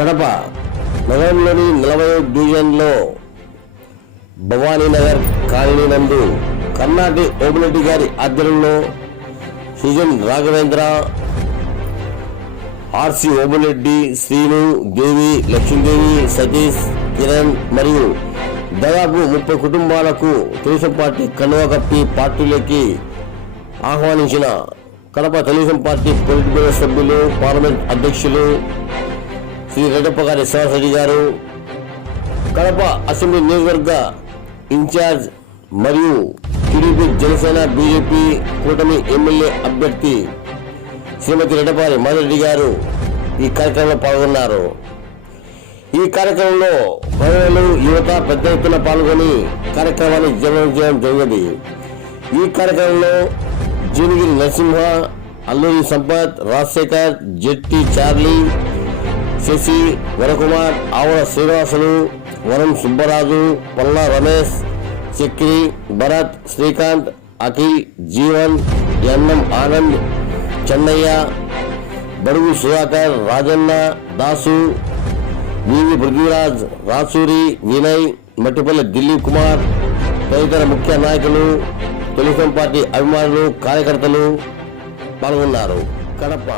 కడప నగరంలోని నలభై డివిజన్లో భవానీనగర్ కాలనీ నందు కర్ణాటి ఓబులెడ్డి గారి ఆధ్వర్యంలో సుజన్ రాఘవేంద్ర ఆర్సి ఓబులెడ్డి శ్రీను దేవి లక్ష్మీదేవి సతీష్ కిరణ్ మరియు దాదాపు ముప్పై కుటుంబాలకు తెలుగుదేశం పార్టీ కండువా కప్పి పార్టీలోకి ఆహ్వానించిన Kadapa Telugudesam party polit bureau సభ్యులు పార్లమెంట్ అధ్యక్షులు శ్రీ రెడ్డప్ప గారి శ్రీనివాసరెడ్డి గారు కడప అసెంబ్లీ నియోజకవర్గ ఇన్ఛార్జ్ మరియు టీడీపీ జనసేన బీజేపీ కూటమి ఎమ్మెల్యే అభ్యర్థి శ్రీమతి రెడ్డపారి మాధవరెడ్డి గారు ఈ కార్యక్రమంలో పాల్గొన్నారు. ఈ కార్యక్రమంలో మహిళలు యువత పెద్ద ఎత్తున పాల్గొని కార్యక్రమాన్ని జయప్రదం చేయడం జరిగింది. ఈ కార్యక్రమంలో Jinigiri Narasimha Alluri Sampath Rajasekhar Jetti Charlie Sasi Varakumar Avula Srinivasulu Varam Subbaraju Polla Ramesh Chakri Bharath Srikanth Akhil Jeevan N M Anand Chennaiah Badugu Sudhakar Rajanna Dasu వివి పృథ్వీరాజ్ రాచూరి వినయ్ మట్టిపల్లి దిలీప్ కుమార్ తదితర ముఖ్య నాయకులు తెలుగుదేశం పార్టీ అభిమానులు కార్యకర్తలు పాల్గొన్నారు. కడప